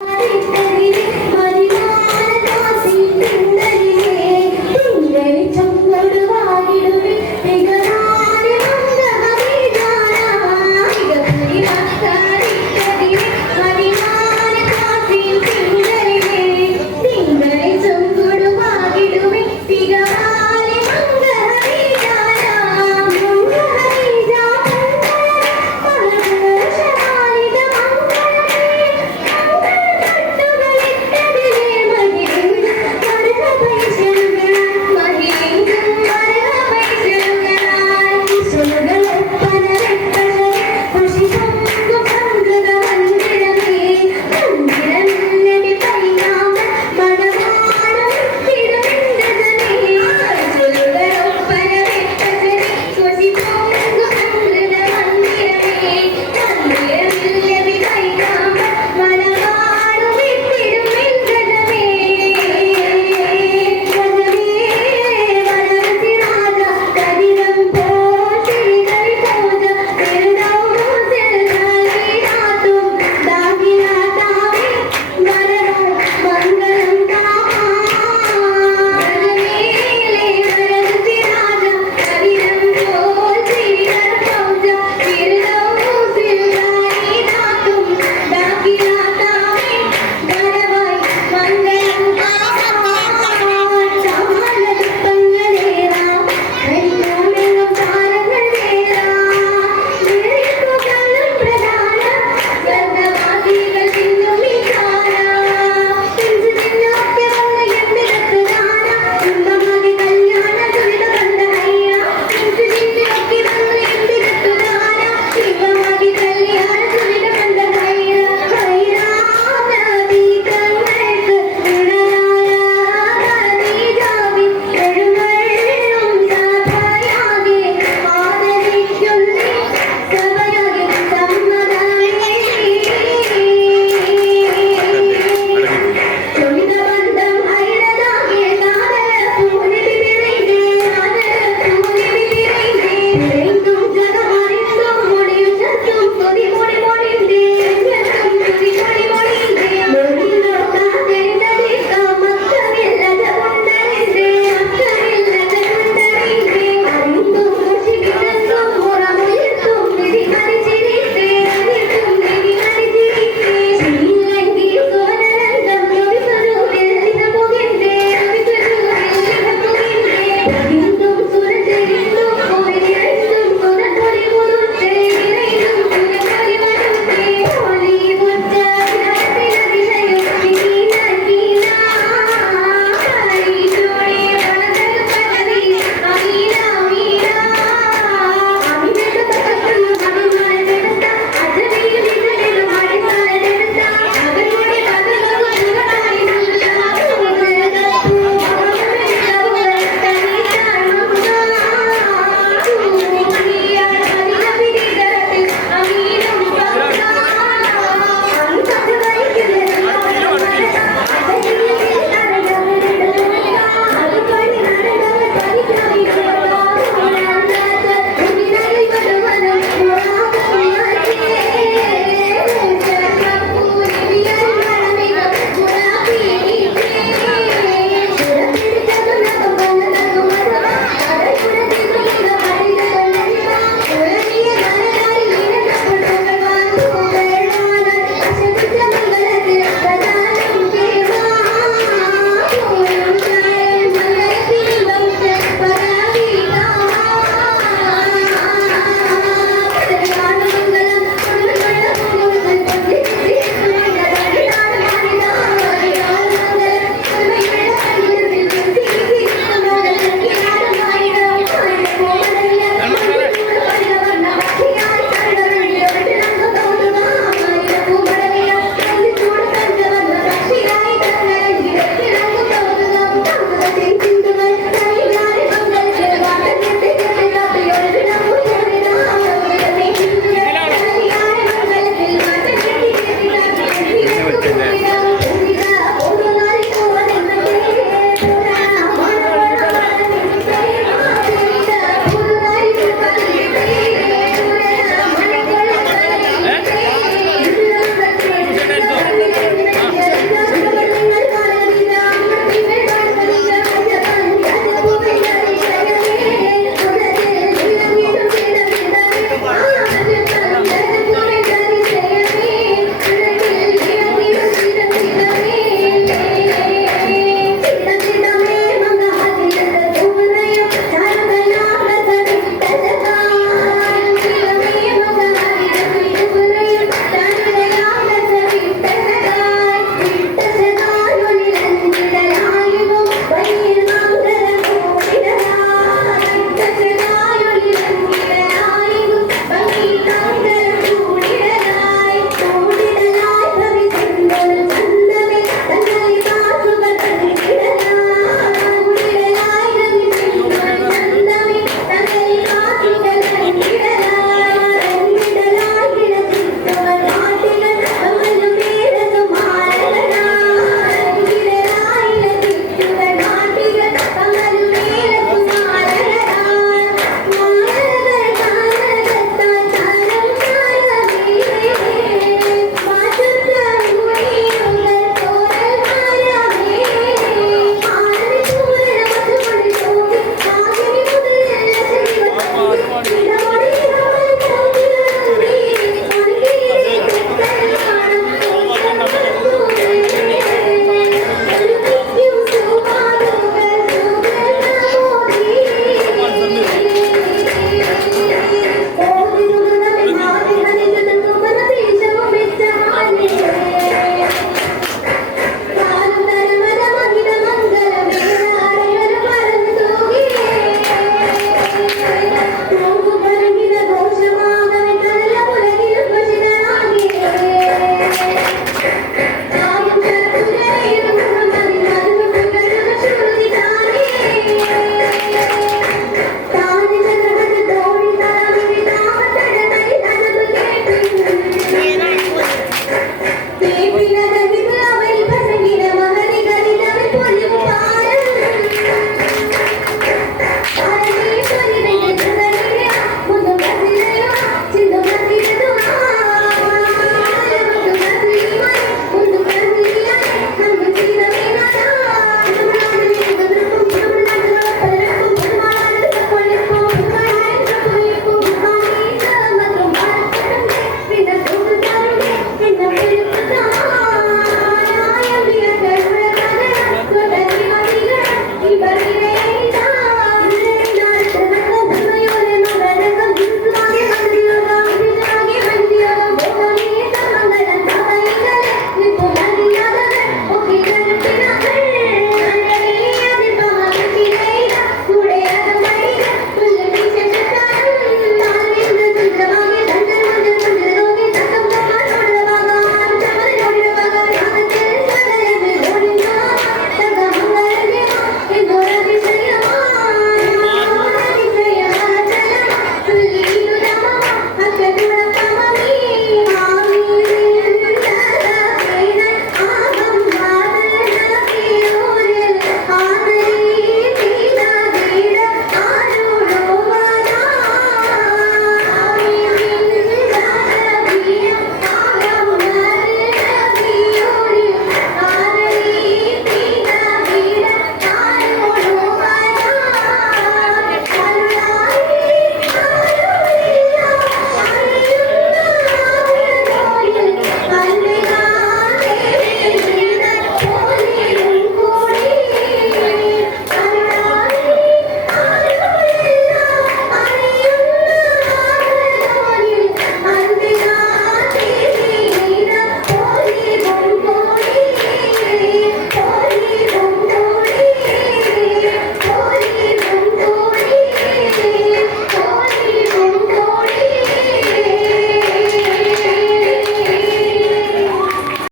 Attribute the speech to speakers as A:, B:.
A: Ay,